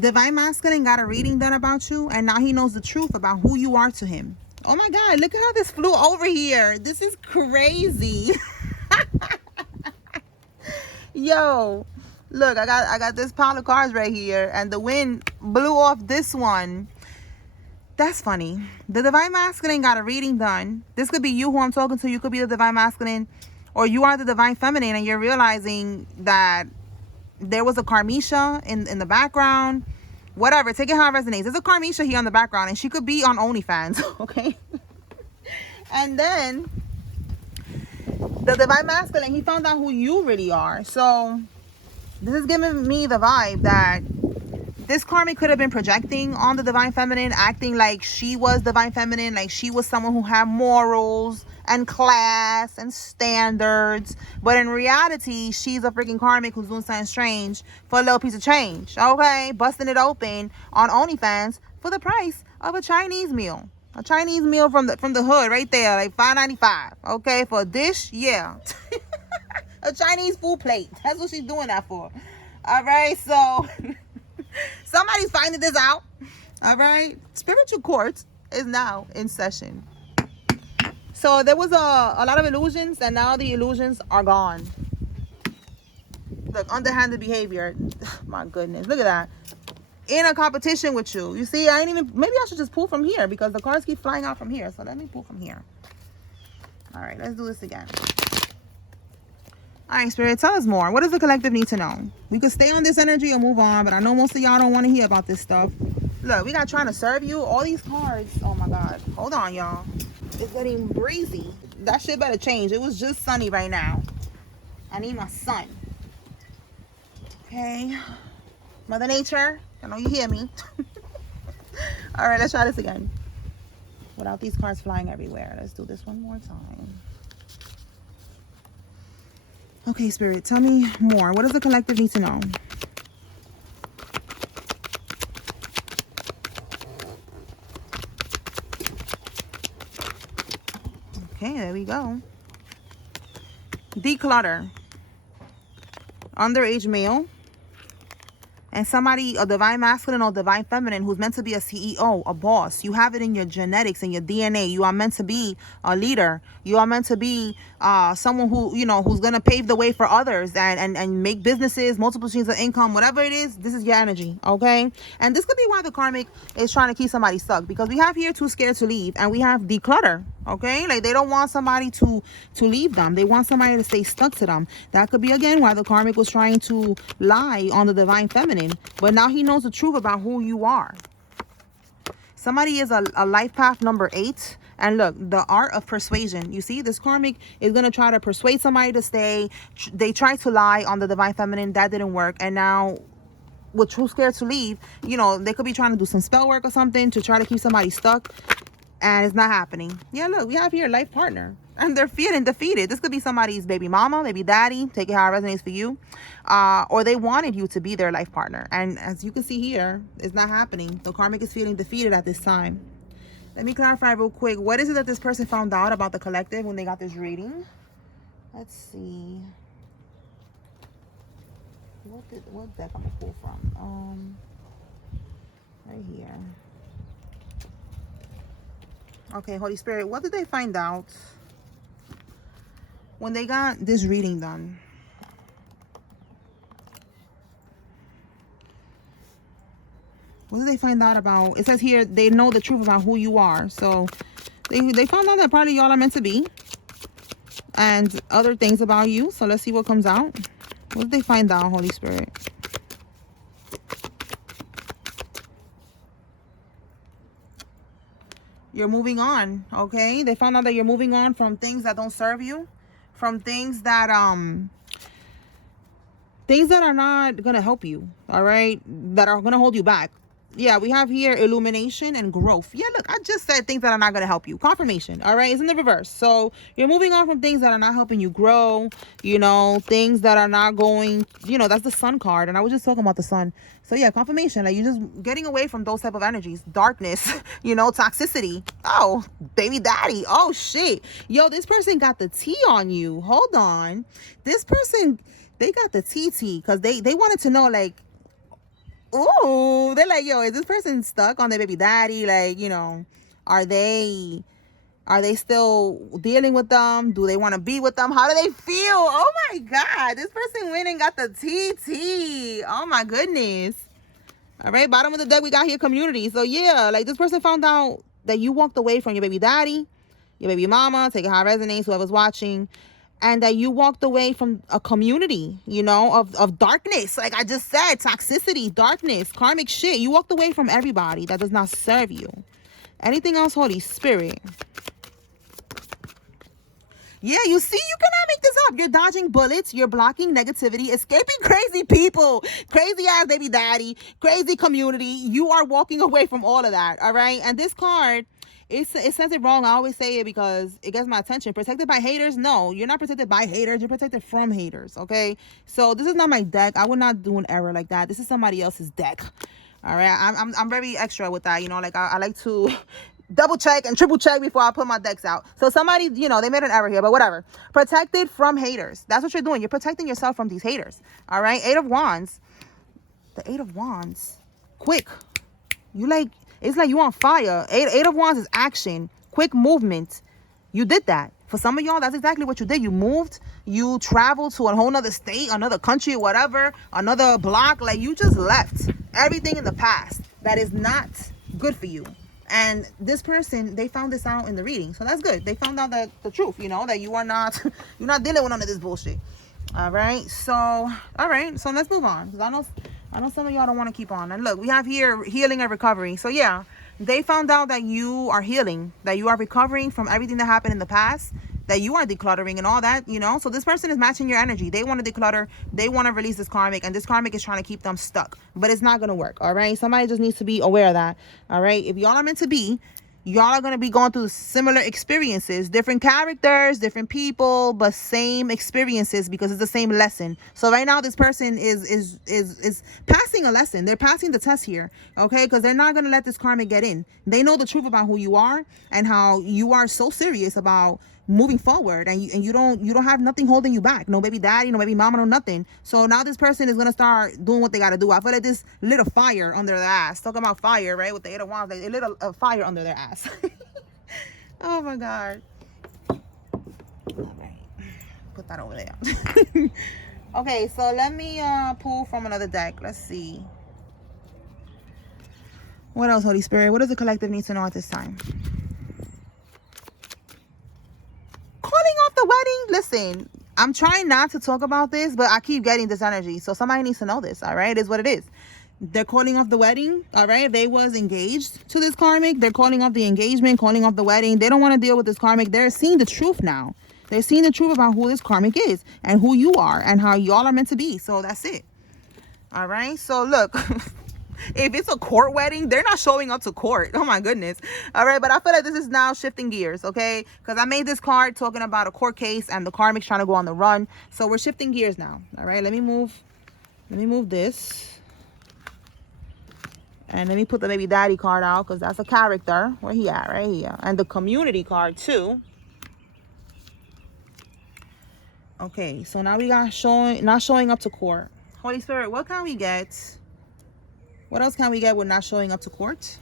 Divine Masculine got a reading done about you, and now he knows the truth about who you are to him. Oh my God, look at how this flew over here. This is crazy. Yo, look, I got this pile of cards right here, and the wind blew off this one. That's funny. The Divine Masculine got a reading done. This could be you who I'm talking to. You could be the Divine Masculine, or you are the Divine Feminine, and you're realizing that there was a Karmisha in the background. Whatever, take it how it resonates. There's a Karmisha here in the background, and she could be on OnlyFans, okay? And then the Divine Masculine, he found out who you really are. So this is giving me the vibe that this Karmic could have been projecting on the Divine Feminine, acting like she was Divine Feminine, like she was someone who had morals and class and standards. But in reality, she's a freaking Karmic who's doing something strange for a little piece of change, okay? Busting it open on OnlyFans for the price of a Chinese meal. A Chinese meal from the hood right there, like $5.95, okay? For a dish, yeah. A Chinese food plate. That's what she's doing that for. All right, so somebody's finding this out. All right, spiritual court is now in session. So there was a lot of illusions, and now the illusions are gone. Look, underhanded behavior. My goodness, look at that. In a competition with you. You see, I ain't even, maybe I should just pull from here because the cards keep flying out from here. So let me pull from here. All right, let's do this again. All right, Spirit, tell us more. What does the collective need to know? We could stay on this energy or move on, but I know most of y'all don't want to hear about this stuff. Look, we got trying to serve you. All these cards. Oh my God. Hold on, y'all. It's getting breezy. That shit better change. It was just sunny right now. I need my sun. Okay. Mother Nature, I know you hear me. All right, let's try this again. Without these cards flying everywhere. Let's do this one more time. Okay, Spirit, tell me more. What does the collective need to know? Okay, there we go. Declutter. Underage male. And somebody, a Divine Masculine or Divine Feminine, who's meant to be a CEO, a boss. You have it in your genetics, in your DNA. You are meant to be a leader. You are meant to be someone who, you know, who's going to pave the way for others and make businesses, multiple streams of income, whatever it is. This is your energy, okay? And this could be why the Karmic is trying to keep somebody stuck, because we have here too scared to leave, and we have declutter, okay? Like, they don't want somebody to leave them. They want somebody to stay stuck to them. That could be, again, why the Karmic was trying to lie on the Divine Feminine. But now he knows the truth about who you are. Somebody is a life path number 8. And look, the art of persuasion. You see, this Karmic is going to try to persuade somebody to stay. They tried to lie on the Divine Feminine. That didn't work. And now, with too scared to leave, you know, they could be trying to do some spell work or something to try to keep somebody stuck. And it's not happening. Yeah, look, we have here a life partner. And they're feeling defeated. This could be somebody's baby mama, baby daddy. Take it how it resonates for you. Or they wanted you to be their life partner. And as you can see here, it's not happening. The Karmic is feeling defeated at this time. Let me clarify real quick. What is it that this person found out about the collective when they got this reading? Let's see. What deck I'm going to pull from? Right here. Okay, Holy Spirit, what did they find out when they got this reading done? What did they find out about? It says here they know the truth about who you are. So they found out that probably y'all are meant to be, and other things about you. So let's see what comes out. What did they find out, Holy Spirit? You're moving on, okay? They found out that you're moving on from things that don't serve you, from things that are not gonna help you, all right? That are gonna hold you back. Yeah, we have here illumination and growth. Yeah, look, I just said things that are not going to help you. Confirmation, all right? It's in the reverse. So you're moving on from things that are not helping you grow, you know, things that are not going, you know, that's the sun card. And I was just talking about the sun. So yeah, confirmation. Like, you're just getting away from those type of energies. Darkness, you know, toxicity. Oh, baby daddy. Oh, shit. Yo, this person got the tea on you. Hold on. This person, they got the tea because they wanted to know, like, Ooh, they're like, yo, is this person stuck on their baby daddy? Like, you know, are they still dealing with them? Do they want to be with them? How do they feel? Oh my God, this person went and got the TT. Oh my goodness. All right, bottom of the deck, we got here community. So yeah, like this person found out that you walked away from your baby daddy, your baby mama, take it how it resonates, whoever's watching, and that you walked away from a community, you know, of darkness. Like I just said, toxicity, darkness, karmic shit. You walked away from everybody that does not serve you. Anything else, Holy Spirit? Yeah, you see, you cannot make this up. You're dodging bullets. You're blocking negativity, escaping crazy people, crazy ass baby daddy, crazy community. You are walking away from all of that, all right? And this card, it says it wrong. I always say it because it gets my attention. Protected by haters? No, you're not protected by haters. You're protected from haters, okay? So this is not my deck. I would not do an error like that. This is somebody else's deck. All right, I'm very extra with that, you know, like I like to double check and triple check before I put my decks out. So somebody, you know, they made an error here, but whatever. Protected from haters. That's what you're doing. You're protecting yourself from these haters. All right, 8 of Wands. The 8 of Wands. Quick. You like, it's like you on fire. Eight of Wands is action, quick movement. You did that. For some of y'all, that's exactly what you did. You moved, you traveled to a whole nother state, another country, whatever, another block. Like you just left everything in the past that is not good for you. And this person, they found this out in the reading. So that's good. They found out that the truth, you know, that you are not, you're not dealing with none of this bullshit. All right. So let's move on. Because I know some of y'all don't want to keep on. And look, we have here healing and recovery. So yeah, they found out that you are healing, that you are recovering from everything that happened in the past, that you are decluttering and all that, you know. So this person is matching your energy. They want to declutter. They want to release this karmic, and this karmic is trying to keep them stuck, but it's not going to work. All right. Somebody just needs to be aware of that. All right. If y'all are meant to be, y'all are going to be going through similar experiences, different characters, different people, but same experiences because it's the same lesson. So right now this person is passing a lesson. They're passing the test here, okay? Because they're not going to let this karmic get in. They know the truth about who you are and how you are so serious about moving forward, and you don't have nothing holding you back. No baby daddy, no baby mama, no nothing. So now this person is gonna start doing what they gotta do. I feel like this lit a fire under their ass. Talking about fire, right? With the 8 of Wands, they lit a fire under their ass. Oh my God. All right, put that over there. Okay, so let me pull from another deck. Let's see. What else, Holy Spirit? What does the collective need to know at this time? Calling off the wedding. Listen, I'm trying not to talk about this, but I keep getting this energy. So somebody needs to know this, all right? It is what it is. They're calling off the wedding, all right? They was engaged to this karmic. They're calling off the engagement, calling off the wedding. They don't want to deal with this karmic. They're seeing the truth now. They're seeing the truth about who this karmic is and who you are and how y'all are meant to be. So that's it. All right? So look, if it's a court wedding, they're not showing up to court. Oh my goodness. All right, but I feel like this is now shifting gears, okay? Because I made this card talking about a court case and the karmic's trying to go on the run. So we're shifting gears now. All right, let me move this. And let me put the baby daddy card out because that's a character. Where he at? Right here. And the community card too. Okay, so now we got not showing up to court. Holy Spirit, what can we get? What else can we get with not showing up to court?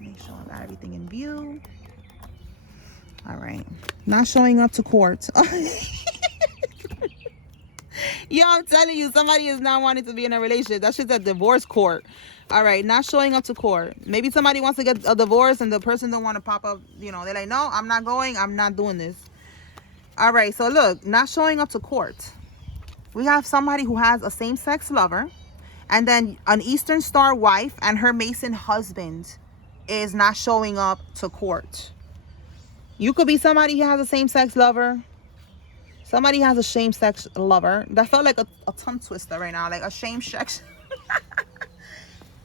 Make sure I got everything in view. All right. Not showing up to court. Yo, I'm telling you, somebody is not wanting to be in a relationship. That shit's a divorce court. All right, not showing up to court. Maybe somebody wants to get a divorce and the person don't want to pop up. You know, they're like, no, I'm not going. I'm not doing this. All right, so look, not showing up to court. We have somebody who has a same-sex lover. And then an Eastern Star wife and her Mason husband is not showing up to court. You could be somebody who has a same-sex lover. Somebody has a same-sex lover. That felt like a tongue twister right now. Like a shame-sex.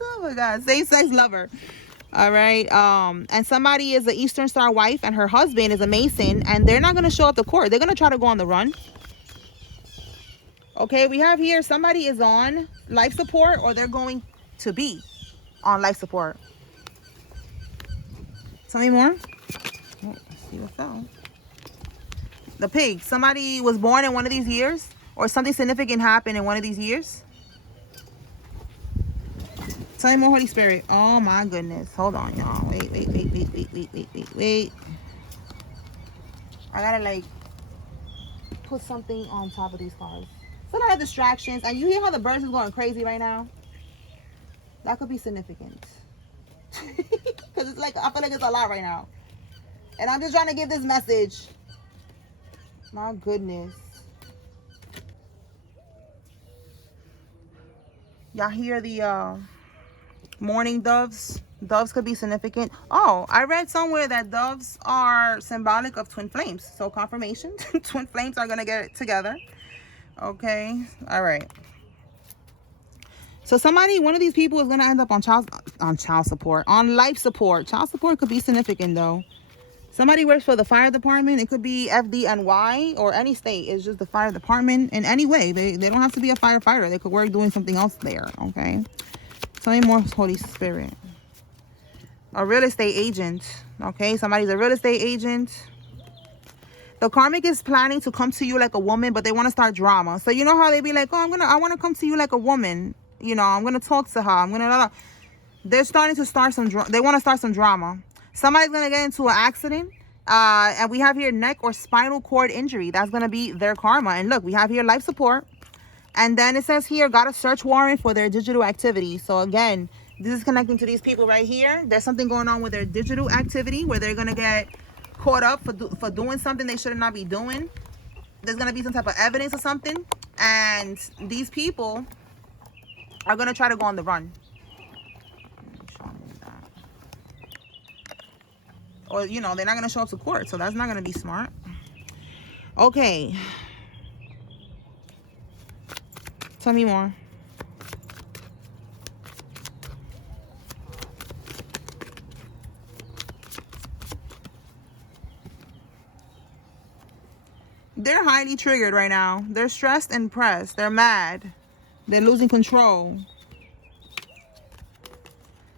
Oh my God. Same-sex lover. All right. And somebody is an Eastern Star wife and her husband is a Mason. And they're not going to show up to court. They're going to try to go on the run. Okay, we have here somebody is on life support or they're going to be on life support. Tell me more. Oh, let's see what's up. The pig. Somebody was born in one of these years or something significant happened in one of these years. Tell me more, Holy Spirit. Oh my goodness. Hold on, y'all. Wait. I gotta like put something on top of these cards. So a lot of distractions. And you hear how the birds is going crazy right now? That could be significant. Because it's like, I feel like it's a lot right now. And I'm just trying to give this message. My goodness. Y'all hear the morning doves? Doves could be significant. Oh, I read somewhere that doves are symbolic of twin flames. So confirmation. Twin flames are going to get together. Okay. All right. So somebody, one of these people is going to end up on child support, on life support. Child support could be significant though. Somebody works for the fire department. It could be FDNY or any state. It's just the fire department in any way. They don't have to be a firefighter. They could work doing something else there. Okay. Tell me more, Holy Spirit. A real estate agent. Okay. Somebody's a real estate agent. The karmic is planning to come to you like a woman, but they want to start drama. So you know how they be like, oh, I want to come to you like a woman. You know, I'm going to talk to her. They're starting to start some drama. They want to start some drama. Somebody's going to get into an accident. And we have here neck or spinal cord injury. That's going to be their karma. And look, we have here life support. And then it says here, got a search warrant for their digital activity. So again, this is connecting to these people right here. There's something going on with their digital activity where they're going to get caught up for doing something they should not be doing. There's going to be some type of evidence or something. And these people are going to try to go on the run. Or, you know, they're not going to show up to court. So that's not going to be smart. Okay. Tell me more. They're highly triggered right now. They're stressed and pressed. They're mad. They're losing control.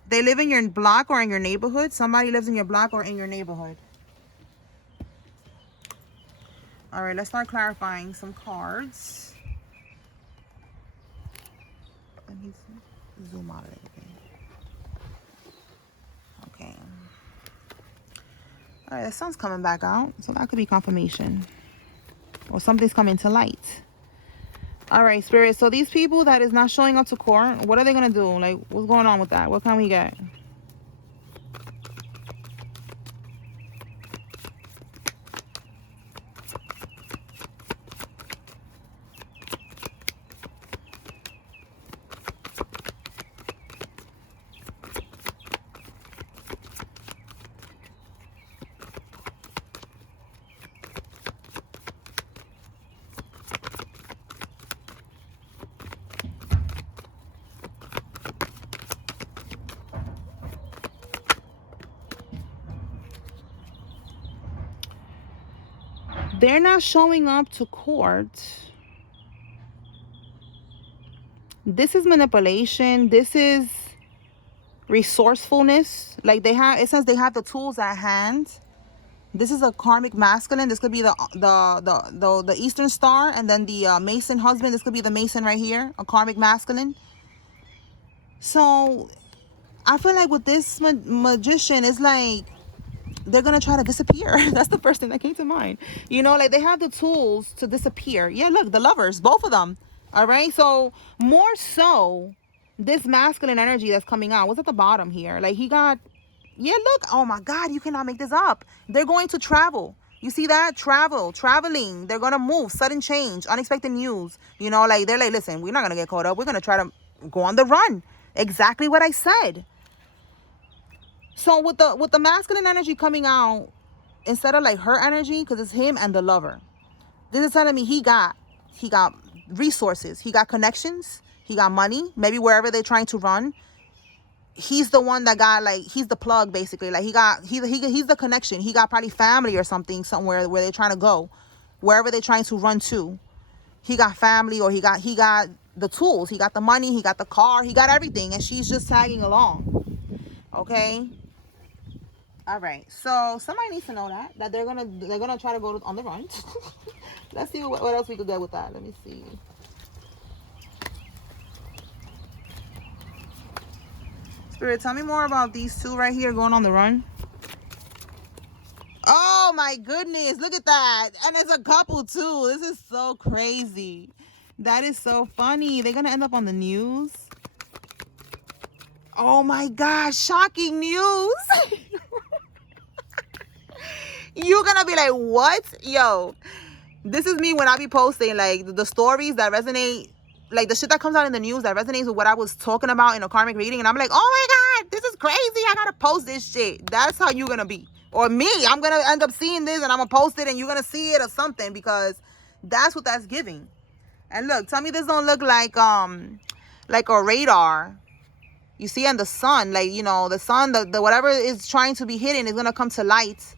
They live in your block or in your neighborhood. Somebody lives in your block or in your neighborhood. All right, let's start clarifying some cards. Let me zoom out of it. Okay. All right, the sun's coming back out, so that could be confirmation. Or something's coming to light. All right, Spirit. So these people that is not showing up to court, what are they going to do? Like, what's going on with that? What can we get? They're not showing up to court. This is manipulation. This is resourcefulness. Like it says they have the tools at hand. This is a karmic masculine. This could be the Eastern Star, and then the Mason husband. This could be the Mason right here, a karmic masculine. So I feel like with this magician, it's like they're gonna try to disappear. That's the first thing that came to mind. You know, like they have the tools to disappear. Yeah, look, the lovers, both of them. All right, so more so this masculine energy that's coming out. What's at the bottom here? Like he got, yeah, look, oh my God, you cannot make this up. They're going to travel. You see that? Traveling. They're gonna move, sudden change, unexpected news. You know, like they're like, listen, we're not gonna get caught up. We're gonna try to go on the run. Exactly what I said. So with the masculine energy coming out, instead of like her energy, because it's him and the lover, this is telling me he got resources, he got connections, he got money. Maybe wherever they're trying to run, he's the one that got, like, he's the plug basically. Like he's the connection. He got probably family or something somewhere where they're trying to go, wherever they're trying to run to. He got family, or he got the tools, he got the money, he got the car, he got everything, and she's just tagging along. Okay. All right, so somebody needs to know that they're gonna try to go on the run. Let's see what else we could get with that. Let me see. Spirit, tell me more about these two right here going on the run. Oh my goodness, look at that. And it's a couple too. This is so crazy. That is so funny. They're gonna end up on the news. Oh my gosh, shocking news. You're gonna be like, what? Yo, this is me when I be posting like the stories that resonate, like the shit that comes out in the news that resonates with what I was talking about in a karmic reading. And I'm like, oh my God, this is crazy. I gotta post this shit. That's how you're gonna be. Or me, I'm gonna end up seeing this and I'm gonna post it and you're gonna see it or something, because that's what that's giving. And look, tell me this don't look like a radar. You see, and the sun, like, you know, the sun, the whatever is trying to be hidden is gonna come to light,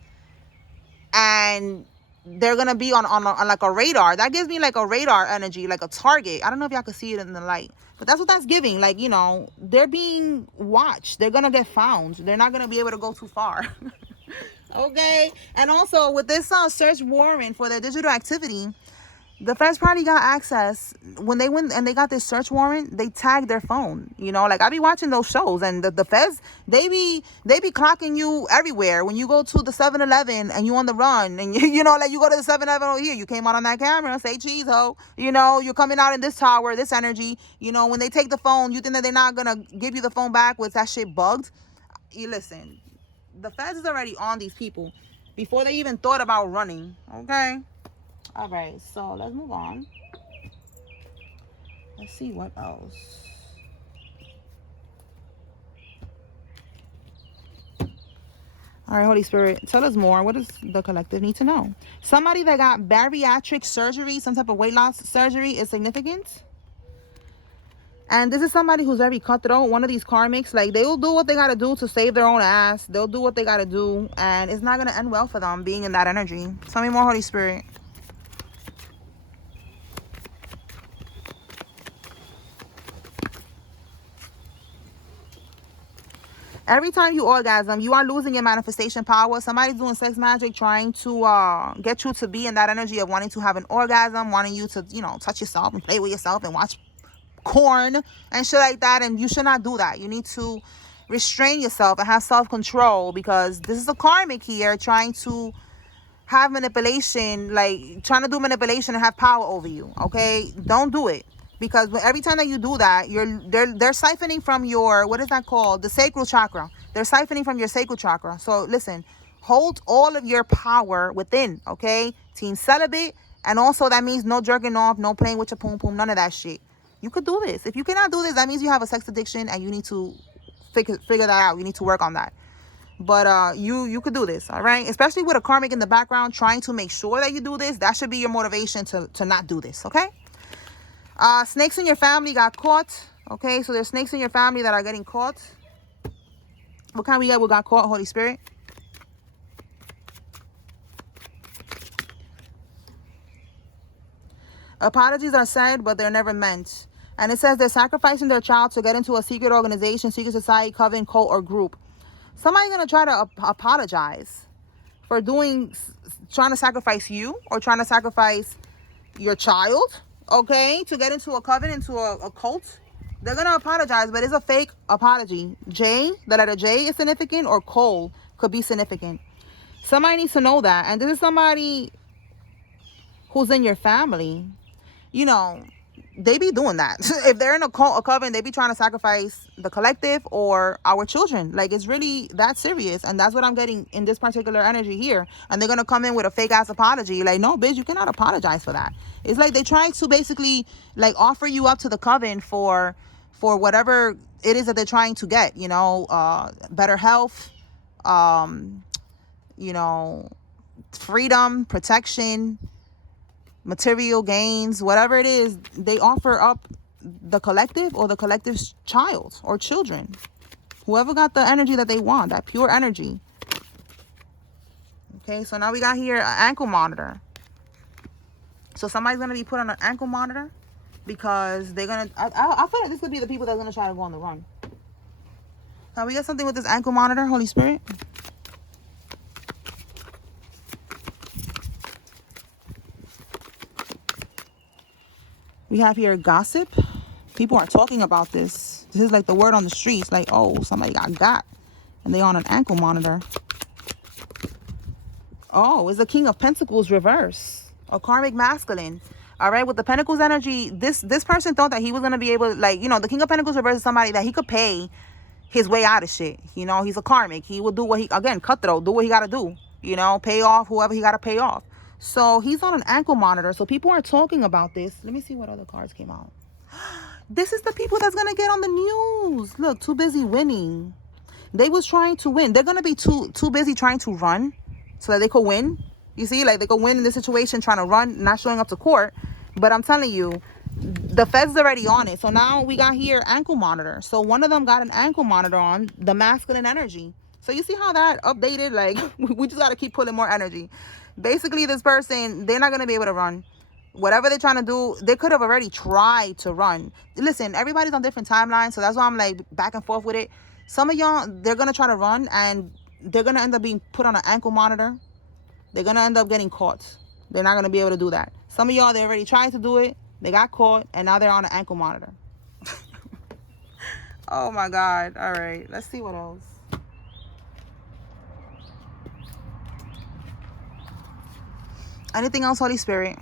and they're gonna be on like a radar. That gives me like a radar energy, like a target. I don't know if y'all can see it in the light, but that's what that's giving. Like, you know, they're being watched. They're gonna get found. They're not gonna be able to go too far. Okay. And also with this search warrant for their digital activity, the feds probably got access. When they went and they got this search warrant, they tagged their phone. You know, like I be watching those shows, and the feds, they be clocking you everywhere. When you go to the 7-Eleven and you on the run, and you know, like you go to the 7-Eleven over here, you came out on that camera, say cheese ho. You know, you're coming out in this tower, this energy. You know, when they take the phone, you think that they're not gonna give you the phone back with that shit bugged. You listen, the feds is already on these people before they even thought about running. Okay. All right, so let's move on. Let's see what else. All right, Holy Spirit, tell us more. What does the collective need to know? Somebody that got bariatric surgery, some type of weight loss surgery, is significant. And this is somebody who's very cutthroat. One of these karmics, like they will do what they got to do to save their own ass. They'll do what they got to do, and it's not going to end well for them being in that energy. Tell me more, Holy Spirit. Every time you orgasm, you are losing your manifestation power. Somebody's doing sex magic, trying to get you to be in that energy of wanting to have an orgasm, wanting you to, you know, touch yourself and play with yourself and watch corn and shit like that. And you should not do that. You need to restrain yourself and have self-control, because this is a karmic here trying to have manipulation, like trying to do manipulation and have power over you. Okay, don't do it. Because every time that you do that, they're siphoning from your, what is that called? The sacral chakra. They're siphoning from your sacral chakra. So listen, hold all of your power within, okay? Team celibate. And also that means no jerking off, no playing with your poom poom, none of that shit. You could do this. If you cannot do this, that means you have a sex addiction and you need to figure that out. You need to work on that. But you could do this, all right? Especially with a karmic in the background trying to make sure that you do this. That should be your motivation to not do this, okay? Snakes in your family got caught. Okay, so there's snakes in your family that are getting caught. What kind we get? We got caught, Holy Spirit. Apologies are said, but they're never meant. And it says they're sacrificing their child to get into a secret organization, secret society, coven, cult, or group. Somebody's going to try to apologize for trying to sacrifice you or trying to sacrifice your child. Okay, to get into a coven, into a cult. They're gonna apologize, but it's a fake apology. J, the letter J is significant, or Cole could be significant. Somebody needs to know that. And this is somebody who's in your family. You know, they be doing that. If they're in a coven, they be trying to sacrifice the collective or our children. Like, it's really that serious. And that's what I'm getting in this particular energy here. And they're going to come in with a fake ass apology. Like, no, bitch, you cannot apologize for that. It's like they're trying to basically like offer you up to the coven for whatever it is that they're trying to get, you know, better health, you know, freedom, protection, material gains, whatever it is. They offer up the collective or the collective's child or children, whoever got the energy that they want, that pure energy. Okay, so now we got here an ankle monitor. So somebody's going to be put on an ankle monitor because they're going to, I feel like this could be the people that's going to try to go on the run. Now we got something with this ankle monitor, Holy Spirit. We have here gossip. People are talking about this. This is like the word on the streets. Like, oh, somebody got. And they on an ankle monitor. Oh, it's the King of Pentacles reverse. A karmic masculine. All right, with the Pentacles energy, this person thought that he was going to be able to, like, you know, the King of Pentacles reverse is somebody that he could pay his way out of shit. You know, he's a karmic. He will do what he, again, cutthroat, do what he got to do. You know, pay off whoever he got to pay off. So he's on an ankle monitor. So people are talking about this. Let me see what other cards came out. This is the people that's going to get on the news. Look, too busy winning. They was trying to win. They're going to be too busy trying to run so that they could win. You see, like they could win in this situation, trying to run, not showing up to court. But I'm telling you, the feds already on it. So now we got here ankle monitor. So one of them got an ankle monitor on, the masculine energy. So you see how that updated? Like, we just got to keep pulling more energy. Basically, this person, they're not going to be able to run. Whatever they're trying to do, they could have already tried to run. Listen, everybody's on different timelines. So that's why I'm like back and forth with it. Some of y'all, they're going to try to run and they're going to end up being put on an ankle monitor. They're going to end up getting caught. They're not going to be able to do that. Some of y'all, they already tried to do it. They got caught, and now they're on an ankle monitor. Oh, my God. All right. Let's see what else. Anything else, Holy Spirit?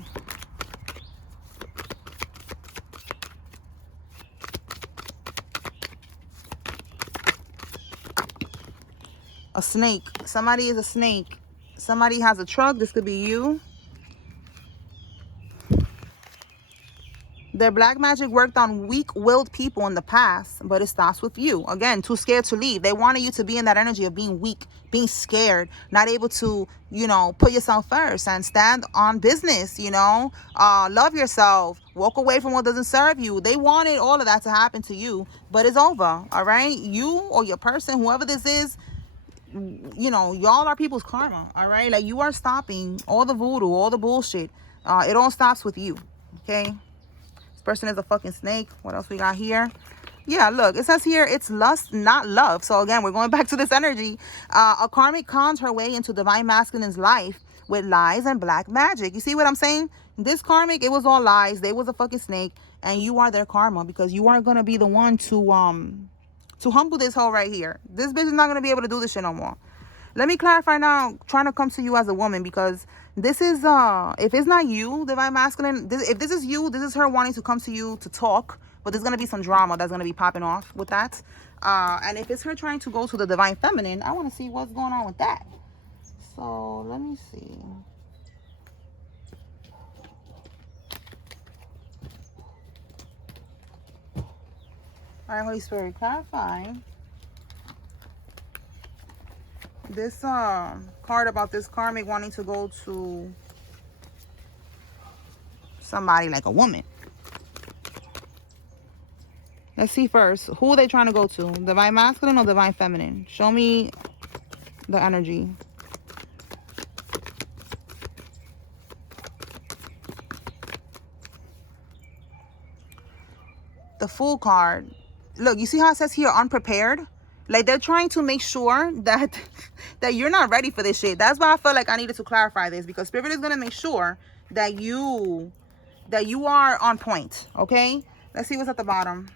A snake. Somebody is a snake. Somebody has a truck. This could be you. Their black magic worked on weak-willed people in the past, but it stops with you. Again, too scared to leave. They wanted you to be in that energy of being weak, being scared, not able to, you know, put yourself first and stand on business, you know, love yourself, walk away from what doesn't serve you. They wanted all of that to happen to you, but it's over, all right? You or your person, whoever this is, you know, y'all are people's karma, all right? Like, you are stopping all the voodoo, all the bullshit. It all stops with you, okay? This person is a fucking snake. What else we got here? Yeah, look, it says here it's lust, not love. So again, we're going back to this energy. A karmic cons her way into divine masculine's life with lies and black magic. You see what I'm saying? This karmic, it was all lies. They was a fucking snake, and you are their karma because you are gonna be the one to humble this hoe right here. This bitch is not gonna be able to do this shit no more. Let me clarify now, trying to come to you as a woman, because this is, if it's not you, divine masculine, if this is you, this is her wanting to come to you to talk, but there's going to be some drama that's going to be popping off with that. And if it's her trying to go to the divine feminine, I want to see what's going on with that. So, let me see. All right, Holy Spirit, clarify. This card about this karmic wanting to go to somebody like a woman. Let's see first. Who are they trying to go to? Divine masculine or divine feminine? Show me the energy. The Fool card. Look, you see how it says here unprepared? Like, they're trying to make sure that that you're not ready for this shit. That's why I felt like I needed to clarify this, because Spirit is going to make sure that you are on point, okay? Let's see what's at the bottom.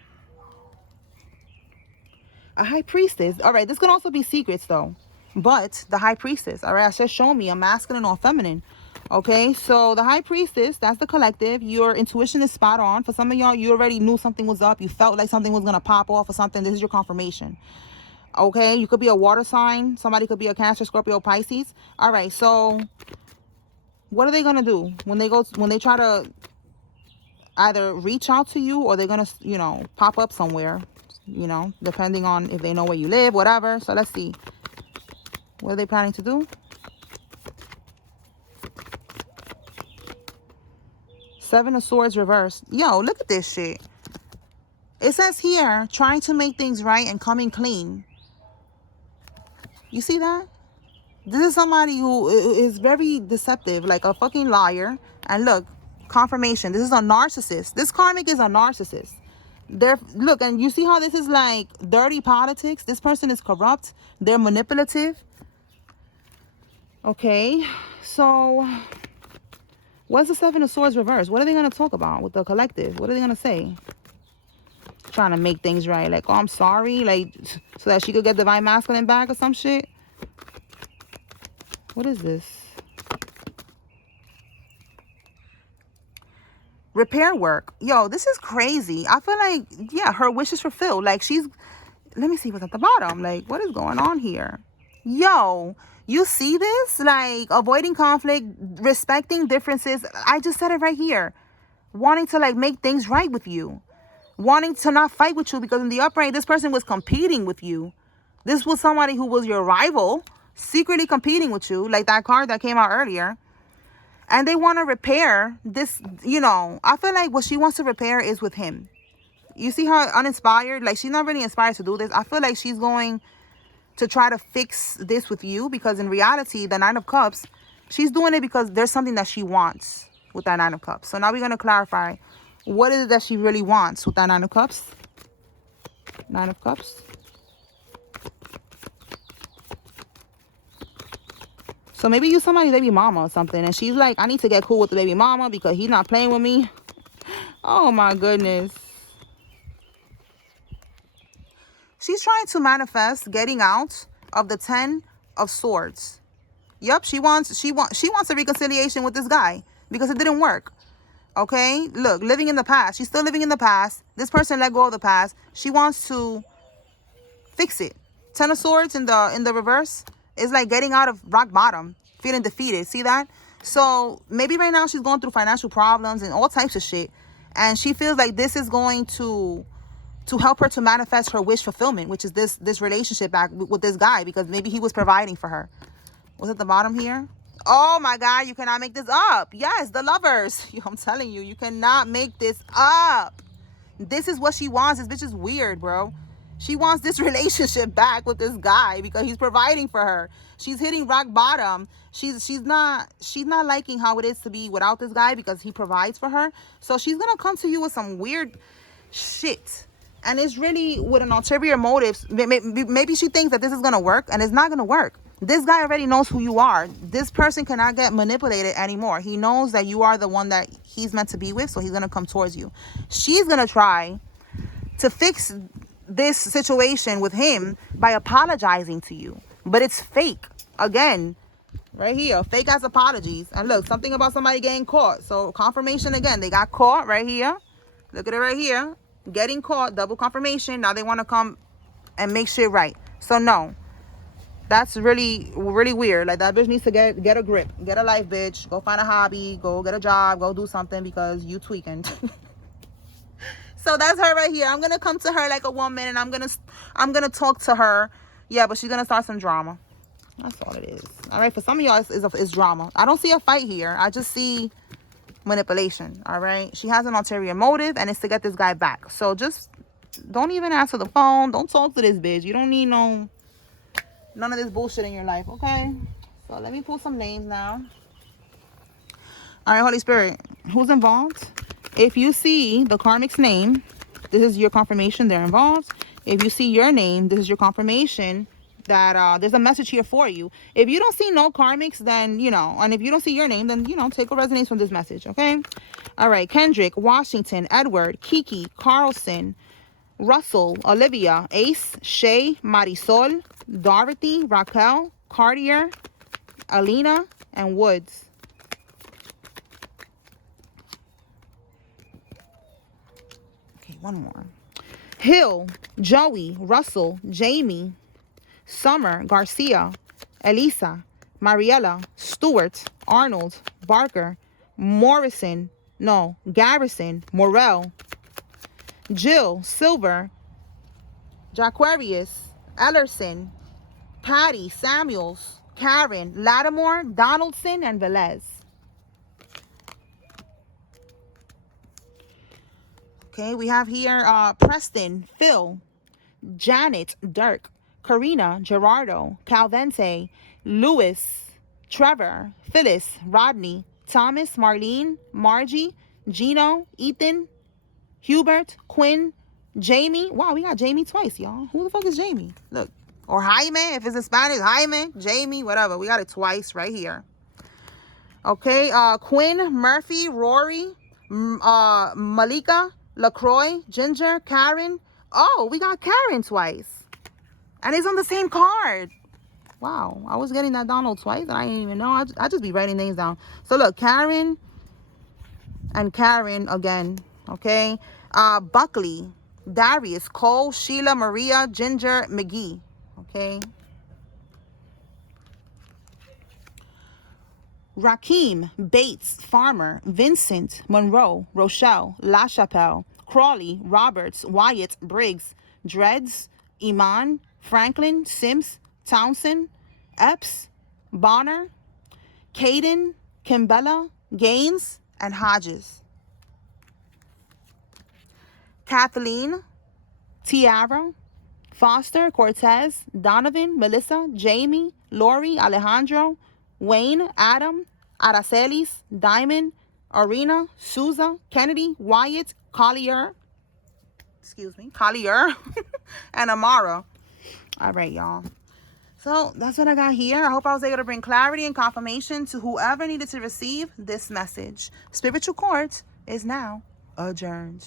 A High Priestess. All right, this could also be secrets, though. But the High Priestess, all right, I said show me a masculine or feminine. Okay, so the High Priestess, that's the collective. Your intuition is spot on. For some of y'all, you already knew something was up. You felt like something was going to pop off or something. This is your confirmation. Okay, you could be a water sign. Somebody could be a Cancer, Scorpio, Pisces. All right, so what are they going to do when they try to either reach out to you, or they're going to, you know, pop up somewhere, you know, depending on if they know where you live, whatever. So let's see. What are they planning to do? Seven of Swords reversed. Yo, look at this shit. It says here, trying to make things right and coming clean. You see that? This is somebody who is very deceptive, like a fucking liar. And look, confirmation. This is a narcissist. This karmic is a narcissist. Look, and you see how this is like dirty politics? This person is corrupt. They're manipulative. Okay, so what's the Seven of Swords reversed? What are they going to talk about with the collective? What are they going to say? Trying to make things right. Like, oh, I'm sorry. Like, so that she could get divine masculine back or some shit. What is this? Repair work. Yo, this is crazy. I feel like, yeah, her wish is fulfilled. Like, she's... Let me see what's at the bottom. Like, what is going on here? Yo, you see this? Like, avoiding conflict, respecting differences. I just said it right here. Wanting to, like, make things right with you. Wanting to not fight with you, because in the upright, this person was competing with you. This was somebody who was your rival, secretly competing with you, like that card that came out earlier. And they want to repair this, you know. I feel like what she wants to repair is with him. You see how uninspired? Like, she's not really inspired to do this. I feel like she's going to try to fix this with you, because in reality, the Nine of Cups, she's doing it because there's something that she wants with that Nine of Cups. So now we're going to clarify, what is it that she really wants with that Nine of Cups? Nine of Cups. So maybe you somebody's baby mama or something, and she's like, I need to get cool with the baby mama because he's not playing with me. Oh my goodness. She's trying to manifest getting out of the 10 of Swords. Yep, she wants a reconciliation with this guy because it didn't work. Okay? Look, living in the past. She's still living in the past. This person let go of the past. She wants to fix it. 10 of Swords in the reverse is like getting out of rock bottom, feeling defeated. See that? So maybe right now she's going through financial problems and all types of shit, and she feels like this is going to help her to manifest her wish fulfillment, which is this relationship back with this guy, because maybe he was providing for her. What's at the bottom here? Oh my God, you cannot make this up. Yes, the Lovers. I'm telling you, you cannot make this up. This is what she wants. This bitch is weird, bro. She wants this relationship back with this guy because he's providing for her. She's hitting rock bottom. She's not liking how it is to be without this guy because he provides for her. So she's gonna come to you with some weird shit. And it's really with an ulterior motive. Maybe she thinks that this is gonna work, and it's not gonna work. This guy already knows who you are. This person cannot get manipulated anymore. He knows that you are the one that he's meant to be with, so he's gonna come towards you. She's gonna try to fix this situation with him by apologizing to you, but it's fake. Again, right here, fake ass apologies. And look, something about somebody getting caught. So confirmation again, they got caught right here. Look at it right here, getting caught, double confirmation. Now they want to come and make shit right. So no, that's really weird. Like, that bitch needs to get a grip, get a life, bitch. Go find a hobby, go get a job, go do something, because you tweaking. So that's her right here. I'm gonna come to her like a woman, and I'm gonna talk to her. Yeah, but she's gonna start some drama. That's all it is. All right, for some of y'all, it's drama. I don't see a fight here. I just see manipulation. All right, she has an ulterior motive, and it's to get this guy back. So just don't even answer the phone. Don't talk to this bitch. You don't need none of this bullshit in your life. Okay. So let me pull some names now. All right, Holy Spirit, who's involved? If you see the Karmic's name, this is your confirmation they're involved. If you see your name, this is your confirmation that there's a message here for you. If you don't see no Karmics, then, you know, and if you don't see your name, then, you know, take a resonance from this message, okay? All right, Kendrick, Washington, Edward, Kiki, Carlson, Russell, Olivia, Ace, Shay, Marisol, Dorothy, Raquel, Cartier, Alina, and Woods. One more. Hill, Joey, Russell, Jamie, Summer, Garcia, Elisa, Mariella, Stewart, Arnold, Barker, Garrison, Morel, Jill, Silver, Jaquarius, Ellerson, Patty, Samuels, Karen, Lattimore, Donaldson, and Velez. Okay, we have here Preston, Phil, Janet, Dirk, Karina, Gerardo, Calvente, Louis, Trevor, Phyllis, Rodney, Thomas, Marlene, Margie, Gino, Ethan, Hubert, Quinn, Jamie. Wow, we got Jamie twice, y'all. Who the fuck is Jamie? Look. Or Jaime, if it's in Spanish, Jaime, Jamie, whatever. We got it twice right here. Okay, Quinn, Murphy, Rory, Malika, LaCroix, Ginger, Karen. Oh, we got Karen twice. And it's on the same card. Wow, I was getting that Donald twice and I didn't even know. I just be writing names down. So look, Karen and Karen again, okay? Buckley, Darius, Cole, Sheila, Maria, Ginger, McGee, okay? Rakeem, Bates, Farmer, Vincent, Monroe, Rochelle, LaChapelle, Crawley, Roberts, Wyatt, Briggs, Dreads, Iman, Franklin, Sims, Townsend, Epps, Bonner, Caden, Kimbella, Gaines, and Hodges. Kathleen, Tiara, Foster, Cortez, Donovan, Melissa, Jamie, Lori, Alejandro, Wayne, Adam, Aracelis, Diamond, Arena, Souza, Kennedy, Wyatt, Collier, and Amara. All right, y'all. So that's what I got here. I hope I was able to bring clarity and confirmation to whoever needed to receive this message. Spiritual Court is now adjourned.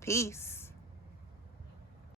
Peace.